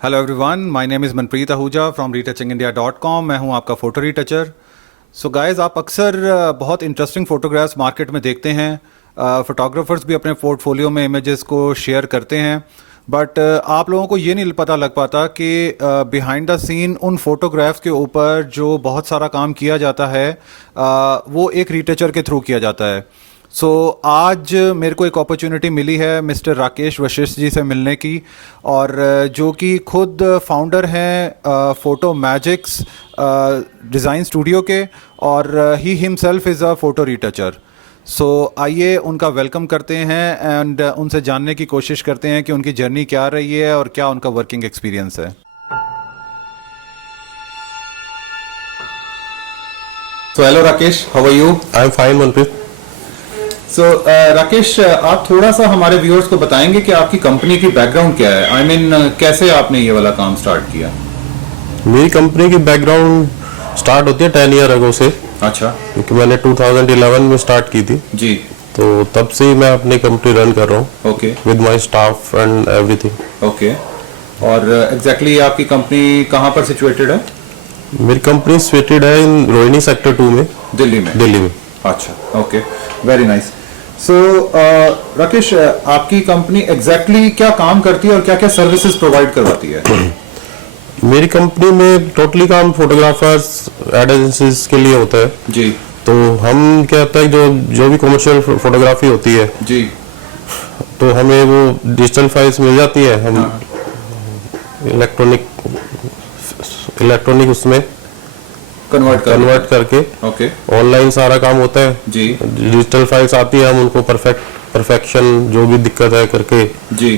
Hello everyone, my name is Manpreet Ahuja from retouchingindia.com। मैं हूं आपका फ़ोटो रीटचर। सो गाइस, आप अक्सर बहुत इंटरेस्टिंग फ़ोटोग्राफ्स मार्केट में देखते हैं। फ़ोटोग्राफर्स भी अपने पोर्टफोलियो में इमेजेस को शेयर करते हैं, बट आप लोगों को ये नहीं पता लग पाता कि बिहाइंड द सीन उन फोटोग्राफ्स के ऊपर जो बहुत सारा काम किया जाता है वो एक रीटचर के थ्रू किया जाता है। सो आज मेरे को एक अपॉर्चुनिटी मिली है मिस्टर राकेश वशिष्ठ जी से मिलने की, और जो कि खुद फाउंडर हैं फ़ोटो मैजिक्स डिज़ाइन स्टूडियो के, और he himself is a photo retoucher. So आइए उनका वेलकम करते हैं एंड उनसे जानने की कोशिश करते हैं कि उनकी जर्नी क्या रही है और क्या उनका वर्किंग एक्सपीरियंस है। So hello Rakesh, how are you? I am fine Manpreet. So Rakesh, आप थोड़ा सा हमारे व्यूअर्स को बताएंगे कि आपकी कंपनी की बैकग्राउंड क्या है? आई मीन कैसे आपने ये वाला काम स्टार्ट किया? मेरी कंपनी की बैकग्राउंड स्टार्ट होती है 10 ईयर अगो से। अच्छा। क्योंकि मैंने 2011 में स्टार्ट की थी, जी। तो तब से ही मैं अपनी कंपनी रन कर रहा हूँ। Okay. With my staff and everything. Okay. और एग्जैक्टली आपकी कंपनी कहाँ पर सिचुएटेड है? मेरी कंपनी सिचुएटेड है इन रोहिणी सेक्टर 2 में, दिल्ली में। दिल्ली में। अच्छा, ओके, वेरी नाइस। सो राकेश, आपकी कंपनी एग्जैक्टली क्या काम करती है और क्या क्या सर्विसेज प्रोवाइड करवाती है? मेरी कंपनी में टोटली काम फोटोग्राफर्स एड एजेंसीज के लिए होता है। जी। तो हम क्या होता है, जो भी कमर्शियल फोटोग्राफी होती है, जी। तो हमें वो डिजिटल फाइल्स मिल जाती है। हम इलेक्ट्रॉनिक उसमें कन्वर्ट करके ओके। ऑनलाइन सारा काम होता है। जी। डिजिटल फाइल्स आती है, हम उनको परफेक्शन जो भी दिक्कत है करके, जी,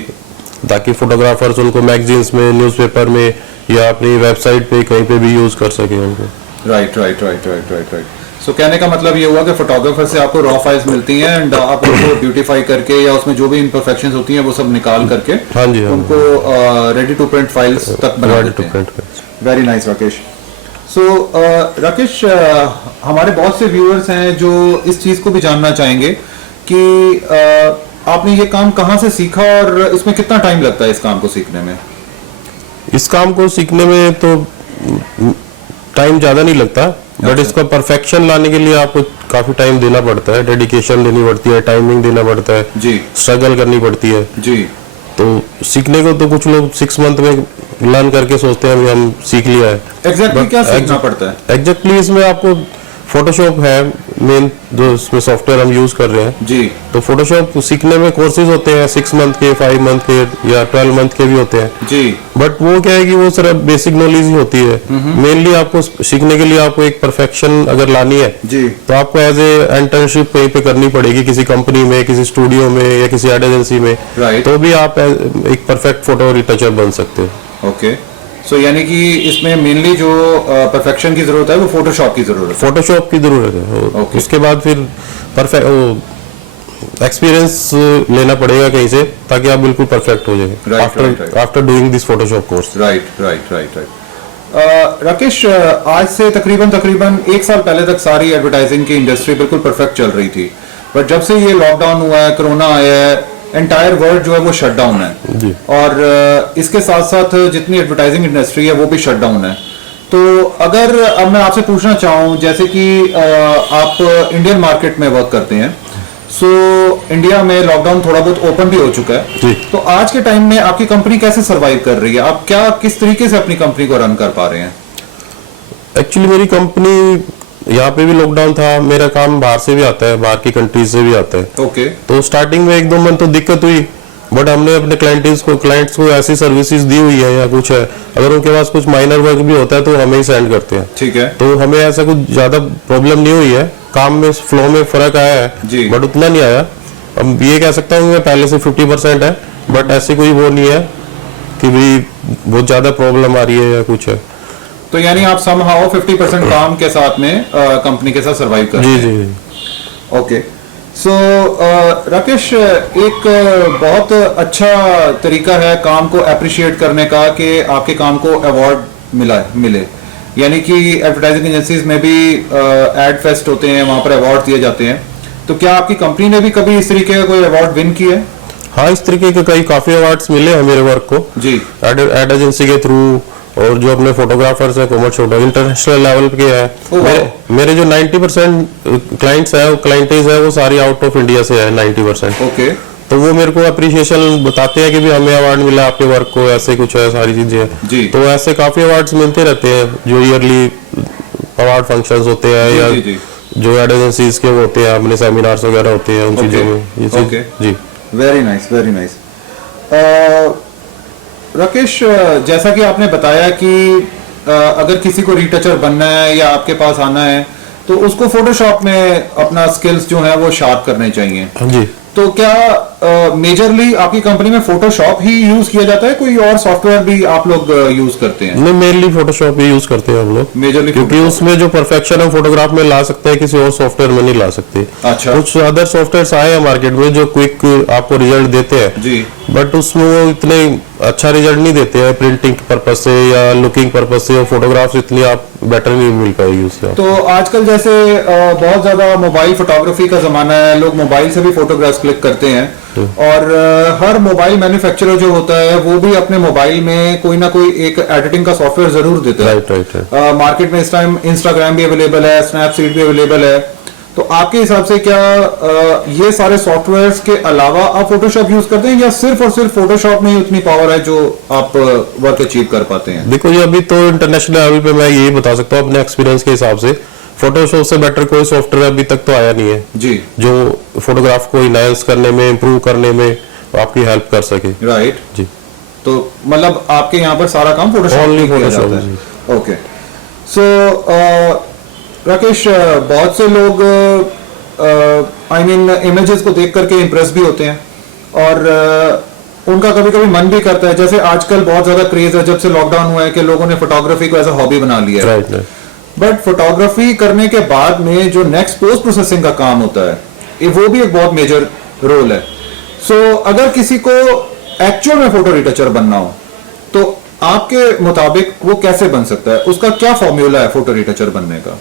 ताकि फोटोग्राफर्स उनको मैगजीन्स में, न्यूज़पेपर में या अपनी वेबसाइट पे कहीं पे भी यूज कर सके उनको। Right right right right right right. So कहने का मतलब ये हुआ कि फोटोग्राफर से आपको रॉ फाइल्स मिलती हैं एंड आप उनको ब्यूटीफाई करके या उसमें जो भी इम्परफेक्शंस होती हैं वो सब निकाल करके हाँ जी, हाँ, उनको रेडी टू प्रिंट फाइल्स तक बना देते हैं। Very nice Rakesh. So Rakesh, हमारे बहुत से व्यूअर्स हैं जो इस चीज़ को भी जानना चाहेंगे कि आपने ये काम कहाँ से सीखा और इसमें कितना टाइम लगता है इस काम को सीखने में? इस काम को सीखने में तो टाइम ज़्यादा नहीं लगता, बट इसका परफेक्शन लाने के लिए आपको काफ़ी टाइम देना पड़ता है, डेडिकेशन देनी पड़ती है, टाइमिंग देना पड़ता है जी, स्ट्रगल करनी पड़ती है जी। तो सीखने को तो कुछ लोग 6 मंथ में लर्न करके सोचते हैं अभी हम सीख लिया है। एग्जैक्टली क्या सीखना पड़ता है? एग्जैक्टली इसमें आपको फोटोशॉप है मेन, जो इसमें सॉफ्टवेयर हम यूज कर रहे हैं जी। तो फोटोशॉप सीखने में कोर्सेज होते हैं 6 मंथ के, 5 मंथ के या 12 मंथ के भी होते हैं जी। बट वो क्या है कि वो सिर्फ बेसिक नॉलेज ही होती है। मेनली आपको सीखने के लिए आपको एक परफेक्शन अगर लानी है जी, तो आपको एज ए इंटर्नशिप कहीं पे करनी पड़ेगी, किसी कंपनी में, किसी स्टूडियो में या किसी एड एजेंसी में। राइट। तो भी आप एक परफेक्ट फोटो रिटचर बन सकते हो। ओके। सो यानी कि इसमें मेनली जो परफेक्शन की जरूरत है वो फोटोशॉप की जरूरत है। फोटोशॉप की जरूरत है। Okay. उसके बाद फिर परफेक्ट एक्सपीरियंस लेना पड़ेगा कहीं से, ताकि आप बिल्कुल परफेक्ट हो जाए after doing this Photoshop course. Right right right right. Rakesh, आज से तकरीबन 1 साल पहले तक सारी एडवर्टाइजिंग की इंडस्ट्री बिल्कुल परफेक्ट चल रही थी, बट जब से ये लॉकडाउन हुआ है, कोरोना आया है, एंटायर वर्ल्ड जो है वो शट डाउन है जी। और इसके साथ साथ जितनी एडवर्टाइजिंग इंडस्ट्री है वो भी शट डाउन है। तो अगर अब मैं आपसे पूछना चाहूँ, जैसे कि आप इंडियन मार्केट में वर्क करते हैं, सो इंडिया में लॉकडाउन थोड़ा बहुत ओपन भी हो चुका है जी। तो आज के टाइम में आपकी कंपनी कैसे सरवाइव कर रही है? आप किस तरीके से अपनी कंपनी को रन कर पा रहे हैं? एक्चुअली मेरी कंपनी, यहाँ पे भी लॉकडाउन था, मेरा काम बाहर से भी आता है, बाहर की कंट्रीज से भी आता है। ओके। तो स्टार्टिंग में 1-2 मंथ तो दिक्कत हुई, बट हमने अपने क्लाइंट्स को ऐसी सर्विसेज दी हुई है या कुछ है, अगर उनके पास कुछ माइनर वर्क भी होता है तो हमें ही सेंड करते हैं। ठीक है। तो हमें ऐसा कुछ ज्यादा प्रॉब्लम नहीं हुई है, काम में फ्लो में फर्क आया है बट उतना नहीं आया। अब ये कह सकता हूँ मैं पहले से 50% है, बट ऐसी कोई वो नहीं है कि भाई बहुत ज्यादा प्रॉब्लम आ रही है या कुछ है। तो यानी आप समहाउ 50% काम के साथ में कंपनी के साथ सरवाइव कर रहे हैं? जी जी। ओके। सो राकेश, एक बहुत अच्छा तरीका है काम को अप्रिशिएट करने का कि आपके काम को अवार्ड मिले, यानी कि एडवर्टाइजिंग एजेंसीज में भी एड फेस्ट होते हैं, वहां पर अवार्ड दिए जाते हैं। तो क्या आपकी कंपनी ने भी कभी इस तरीके का कोई अवार्ड विन किया है? हाँ, इस तरीके के कई काफी अवार्ड्स मिले हैं मेरे वर्क को जी। एड एजेंसी के थ्रू, और जो अपने फोटोग्राफर्स हैं कॉमर्शियल इंटरनेशनल लेवल के हैं। मेरे जो 90% क्लाइंट्स हैं, वो क्लाइंटेज है, वो सारी आउट ऑफ इंडिया से है 90%। ओके। तो वो मेरे को अप्रिशिएशन बताते हैं कि भी हमें अवार्ड मिला आपके वर्क को, ऐसे कुछ है, सारी चीजें जी। तो ऐसे काफी अवार्ड्स मिलते रहते हैं, जो ईयरली अवार्ड फंक्शंस होते हैं, या जो एड एजेंसीज के वो होते हैं, अपने सेमिनार्स वगैरह होते हैं, उन चीजों में ये चीज। जी, very nice, very nice. Rakesh, जैसा कि आपने बताया कि अगर किसी को रीटचर बनना है या आपके पास आना है तो उसको फोटोशॉप में अपना स्किल्स जो है वो शार्प करने चाहिए। जी। तो क्या मेजरली आपकी कंपनी में फोटोशॉप ही यूज किया जाता है, कोई और सॉफ्टवेयर भी आप लोग यूज करते हैं? नहीं, मेनली फोटोशॉप ही यूज करते हैं हम लोग मेजरली, क्योंकि उसमें जो परफेक्शन हम फोटोग्राफ में ला सकते हैं किसी और सॉफ्टवेयर में नहीं ला सकते। अच्छा। कुछ अदर सॉफ्टवेयर आए हैं मार्केट में जो क्विक आपको रिजल्ट देते हैं जी, बट उसमें वो इतने अच्छा रिजल्ट नहीं देते हैं प्रिंटिंग पर्पज से या लुकिंग पर्पज से, फोटोग्राफ्स इतनी आप बेटर नहीं मिल पाएगी उससे। तो आजकल जैसे बहुत ज्यादा मोबाइल फोटोग्राफी का जमाना है, लोग मोबाइल से भी फोटोग्राफ्स क्लिक करते हैं, और हर मोबाइल मैन्युफैक्चरर जो होता है वो भी अपने मोबाइल में कोई ना कोई एक एडिटिंग का सॉफ्टवेयर जरूर देता है। राइट। मार्केट में इस टाइम इंस्टाग्राम भी अवेलेबल है, स्नैपसीड भी अवेलेबल है। तो आपके हिसाब से क्या ये सारे सॉफ्टवेयर्स के अलावा आप फोटोशॉप यूज करते हैं, या सिर्फ और सिर्फ फोटोशॉप में ही उतनी पावर है जो आप वर्क अचीव कर पाते हैं? देखो ये अभी तो इंटरनेशनल लेवल पे मैं यही बता सकता हूँ अपने एक्सपीरियंस के हिसाब से, फोटोशॉप से बेटर कोई सॉफ्टवेयर अभी तक तो आया नहीं है जी, जो फोटोग्राफ को इनहांस करने में, इम्प्रूव करने में आपकी हेल्प कर सके। राइट जी। तो मतलब आपके यहाँ पर सारा काम फोटोशॉप में किया जाता है। ओके। सो राकेश, बहुत से लोग आई मीन इमेजेस को देख करके इम्प्रेस भी होते हैं, और उनका कभी कभी मन भी करता है, जैसे आजकल बहुत ज्यादा क्रेज है जब से लॉकडाउन हुआ है कि लोगों ने फोटोग्राफी को एज अ हॉबी बना लिया है। राइट। बट फोटोग्राफी करने के बाद में जो नेक्स्ट पोस्ट प्रोसेसिंग का काम होता है वो भी एक बहुत मेजर रोल है। सो अगर किसी को एक्चुअल में फोटो रिटचर बनना हो तो आपके मुताबिक वो कैसे बन सकता है? उसका क्या फॉर्मूला है फोटो रिटचर बनने का?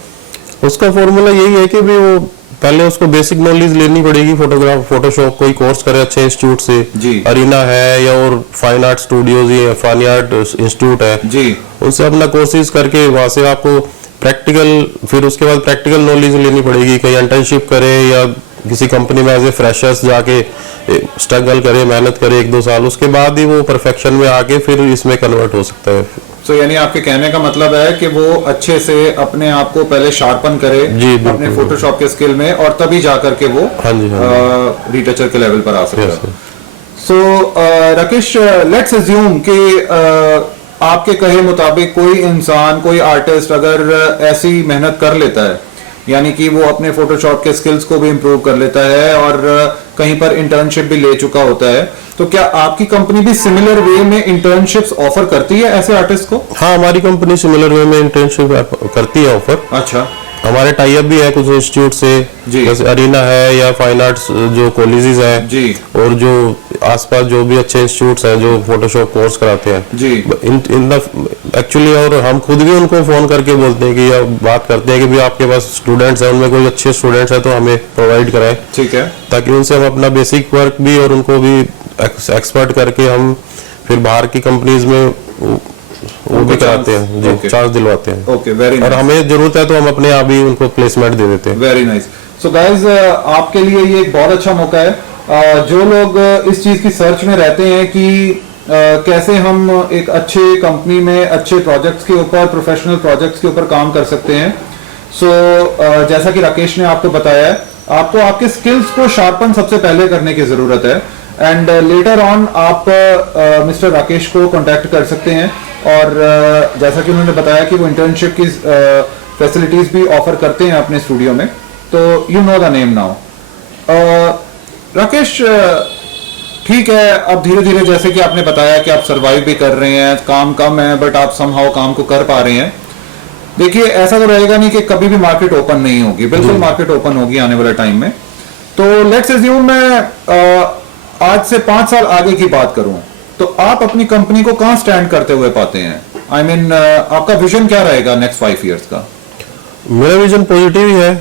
उसका फॉर्मूला यही है कि भी वो पहले उसको बेसिक नॉलेज लेनी पड़ेगी, फोटोशॉप कोई कोर्स करे अच्छे इंस्टीट्यूट से जी। अरीना है या और फाइन आर्ट स्टूडियोज या फाइन आर्ट इंस्टीट्यूट है जी, उनसे अपना कोर्सेज करके वहां से आपको प्रैक्टिकल, फिर उसके बाद प्रैक्टिकल नॉलेज लेनी पड़ेगी, कहीं इंटर्नशिप करे या किसी कंपनी में एज ए फ्रेशर्स जाके स्ट्रगल करे, मेहनत करे 1-2 साल, उसके बाद ही वो परफेक्शन में आके फिर इसमें कन्वर्ट हो सकता है। सो यानी आपके कहने का मतलब है कि वो अच्छे से अपने आप को पहले शार्पन करे अपने फोटोशॉप के स्किल में, और तभी जाकर के वो रिटचर के लेवल पर आ सकता है। सो राकेश, लेट्स अज्यूम कि आपके कहे मुताबिक कोई इंसान, कोई आर्टिस्ट अगर ऐसी मेहनत कर लेता है, यानी कि वो अपने फोटोशॉप के स्किल्स को भी इंप्रूव कर लेता है और कहीं पर इंटर्नशिप भी ले चुका होता है, तो क्या आपकी कंपनी भी सिमिलर वे में इंटर्नशिप्स ऑफर करती है ऐसे आर्टिस्ट को? हाँ, हमारी कंपनी सिमिलर वे में इंटर्नशिप करती है ऑफर। अच्छा। हमारे टाई अप भी है कुछ इंस्टीट्यूट से, जैसे अरीना है या फाइन आर्ट्स जो कॉलेजेस है जी, और जो आसपास जो भी अच्छे इंस्टीट्यूट्स हैं जो फोटोशॉप कोर्स कराते हैं जी, इन द एक्चुअली, और हम खुद भी उनको फोन करके बोलते हैं कि या बात करते हैं कि भी आपके पास स्टूडेंट्स हैं, उनमें कोई अच्छे स्टूडेंट्स हैं तो हमें प्रोवाइड कराएं, ठीक है, ताकि उनसे हम अपना बेसिक वर्क भी और उनको भी एक्सपर्ट करके हम फिर बाहर की कंपनीज में वो भी कराते हैं जी, चांस दिलवाते हैं। Okay, very nice. और हमें जरूरत है तो हम अपने आप ही उनको प्लेसमेंट दे देते हैं। Very nice. सो गाइस, आपके लिए ये एक बहुत अच्छा मौका है। जो लोग इस चीज की सर्च में रहते हैं कि कैसे हम एक अच्छे कंपनी में अच्छे प्रोजेक्ट्स के ऊपर, प्रोफेशनल प्रोजेक्ट्स के ऊपर काम कर सकते हैं, सो जैसा कि राकेश ने आपको बताया है, आपको आपके स्किल्स को शार्पन सबसे पहले करने की जरूरत है, एंड लेटर ऑन आप मिस्टर राकेश को कांटेक्ट कर सकते हैं, और जैसा कि उन्होंने बताया कि वो इंटर्नशिप की फैसिलिटीज भी ऑफर करते हैं अपने स्टूडियो में, तो you know the name now. Rakesh, ठीक है, अब धीरे धीरे जैसे कि आपने बताया कि आप सरवाइव भी कर रहे हैं, काम कम है बट आप समहाउ काम को कर पा रहे हैं। देखिए, ऐसा तो रहेगा नहीं कि कभी भी मार्केट ओपन नहीं होगी, बिल्कुल मार्केट ओपन होगी आने वाले टाइम में। तो लेट्स अज्यूम मैं आज से 5 साल आगे की बात करूं, तो आप अपनी कंपनी को कहां स्टैंड करते हुए पाते हैं? आई मीन, आपका विजन क्या रहेगा नेक्स्ट 5 इयर्स का? मेरा विजन पॉजिटिव ही है,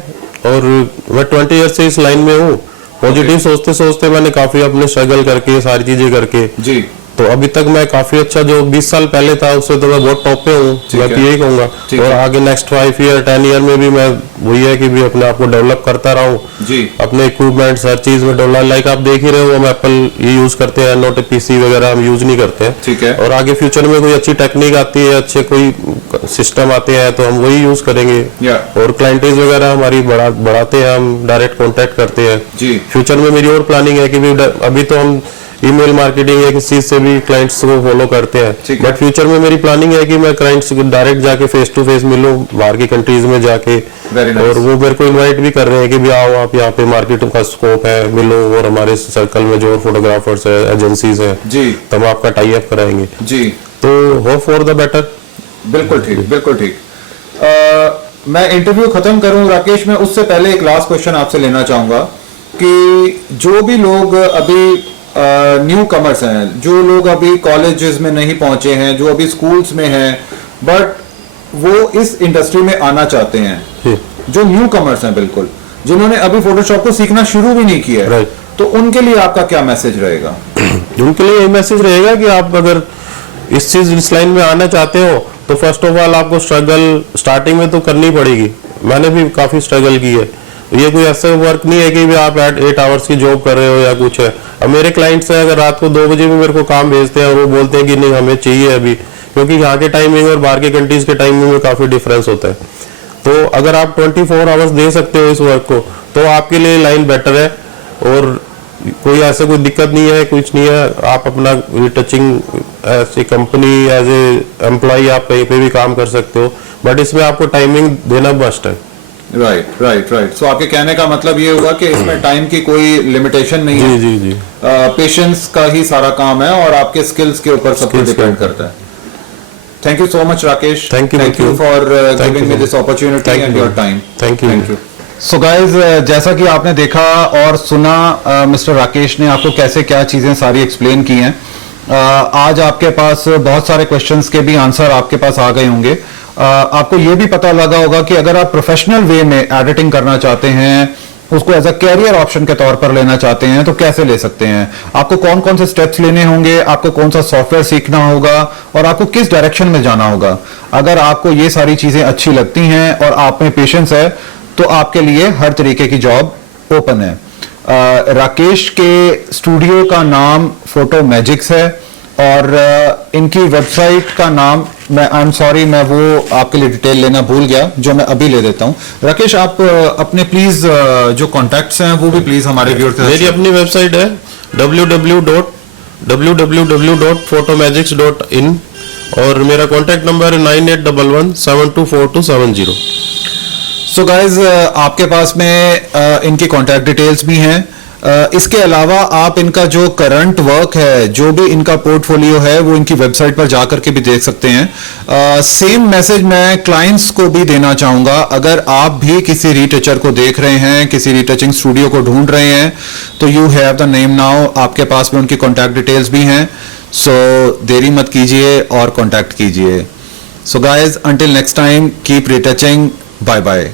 और मैं 20 ईयर से इस लाइन में हूँ, पॉजिटिव सोचते सोचते मैंने काफी अपने स्ट्रगल करके सारी चीजें करके जी तो अभी तक मैं काफी अच्छा जो 20 साल पहले था उससे तो मैं बहुत टॉप पे हूँ, मैं तो यही कहूंगा। ठीक और है। आगे नेक्स्ट 5 ईयर 10 ईयर में भी मैं वही है कि भी अपने आप को डेवलप करता रहूं, जी अपने इक्विपमेंट्स हर चीज में डेवलप। लाइक आप देख ही रहे हो हम एप्पल ये यूज करते हैं, नोट पीसी वगैरह हम यूज नहीं करते हैं। ठीक है। और आगे फ्यूचर में कोई अच्छी टेक्निक आती है, अच्छे कोई सिस्टम आते हैं तो हम वही यूज करेंगे। या और क्लाइंटेज वगैरह हमारी बढ़ाते हैं, हम डायरेक्ट कांटेक्ट करते हैं। जी फ्यूचर में मेरी और प्लानिंग है कि भी अभी तो हम ईमेल मार्केटिंग या किसी चीज से भी क्लाइंट्स को फॉलो करते हैं, ठीक है। बट फ्यूचर में मेरी प्लानिंग है कि मैं क्लाइंट्स को डायरेक्ट जाके फेस टू फेस मिलूं बाहर की कंट्रीज में जाके। Very nice. और वो मेरे को इनवाइट भी कर रहे हैं कि भी आओ आप यहाँ पे, मार्केट का स्कोप है, मिलो। और हमारे सर्कल में जो और फोटोग्राफर्स है, एजेंसीज है, जी तो हम आपका टाई अप कराएंगे। जी तो होप फॉर द बेटर। बिल्कुल ठीक, बिल्कुल ठीक। मैं इंटरव्यू खत्म करूं राकेश, मैं उससे पहले एक लास्ट क्वेश्चन आपसे लेना चाहूंगा कि जो भी लोग अभी न्यू कमर्स हैं, जो लोग अभी कॉलेजेस में नहीं पहुंचे हैं, जो अभी स्कूल्स में हैं, बट वो इस इंडस्ट्री में आना चाहते हैं, जो न्यू कमर्स हैं बिल्कुल, जिन्होंने अभी फोटोशॉप को सीखना शुरू भी नहीं किया है, Right. तो उनके लिए आपका क्या मैसेज रहेगा? उनके लिए ये मैसेज रहेगा कि आप अगर इस लाइन में आना चाहते हो तो फर्स्ट ऑफ ऑल आपको स्ट्रगल स्टार्टिंग में तो करनी पड़ेगी। मैंने भी काफी स्ट्रगल की है। ये कोई ऐसा वर्क नहीं है कि भी आप 8 आवर्स की जॉब कर रहे हो या कुछ है। अब मेरे क्लाइंट्स हैं, अगर रात को 2 बजे भी मेरे को काम भेजते हैं और वो बोलते हैं कि नहीं हमें चाहिए अभी, क्योंकि यहाँ के टाइमिंग और बाहर के कंट्रीज के टाइमिंग में काफी डिफरेंस होता है। तो अगर आप 24 आवर्स दे सकते हो इस वर्क को तो आपके लिए लाइन बेटर है। और कोई ऐसा कोई दिक्कत नहीं है, कुछ नहीं है। आप अपना retouching as a company, as a employee आप कहीं पे भी काम कर सकते हो, बट इसमें आपको टाइमिंग देना मस्ट है। Right right right. सो आपके कहने का मतलब ये हुआ कि इसमें टाइम की कोई लिमिटेशन नहीं है। जी जी जी। पेशेंस का ही सारा काम है और आपके स्किल्स के ऊपर सब कुछ Skills डिपेंड पे। करता है। Thank you so much Rakesh. Thank you, thank you Mithun. For Thank giving you, me sir. This opportunity Thank and you. Your time. Thank you. Thank you. So guys जैसा कि आपने देखा और सुना मिस्टर राकेश ने आपको कैसे क्या चीजें सारी एक्सप्लेन की हैं। आज आपके पास बहुत सारे क्वेश्चंस के भी आंसर आपके पास आ गए होंगे। आपको ये भी पता लगा होगा कि अगर आप प्रोफेशनल वे में एडिटिंग करना चाहते हैं, उसको एज अ कैरियर ऑप्शन के तौर पर लेना चाहते हैं, तो कैसे ले सकते हैं, आपको कौन कौन से स्टेप्स लेने होंगे, आपको कौन सा सॉफ्टवेयर सीखना होगा और आपको किस डायरेक्शन में जाना होगा। अगर आपको ये सारी चीजें अच्छी लगती हैं और आप में पेशेंस है तो आपके लिए हर तरीके की जॉब ओपन है। राकेश के स्टूडियो का नाम फोटो मैजिक्स है और इनकी वेबसाइट का नाम आई एम सॉरी मैं वो आपके लिए डिटेल लेना भूल गया, जो मैं अभी ले देता हूं। राकेश आप अपने प्लीज जो कॉन्टैक्ट्स हैं वो भी प्लीज हमारे व्यूअर्स के साथ। मेरी अपनी वेबसाइट है www.photomagics.in और मेरा कॉन्टैक्ट नंबर है 9811724270। सो गाइज आपके पास में इनकी कॉन्टैक्ट डिटेल्स भी हैं। इसके अलावा आप इनका जो करंट वर्क है, जो भी इनका पोर्टफोलियो है, वो इनकी वेबसाइट पर जाकर के भी देख सकते हैं। सेम मैसेज मैं क्लाइंट्स को भी देना चाहूंगा। अगर आप भी किसी रीटचर को देख रहे हैं, किसी रीटचिंग स्टूडियो को ढूंढ रहे हैं, तो you have the name now. आपके पास में उनकी कॉन्टैक्ट डिटेल्स भी हैं। सो देरी मत कीजिए और कॉन्टैक्ट कीजिए। So guys until next time keep retouching, bye bye.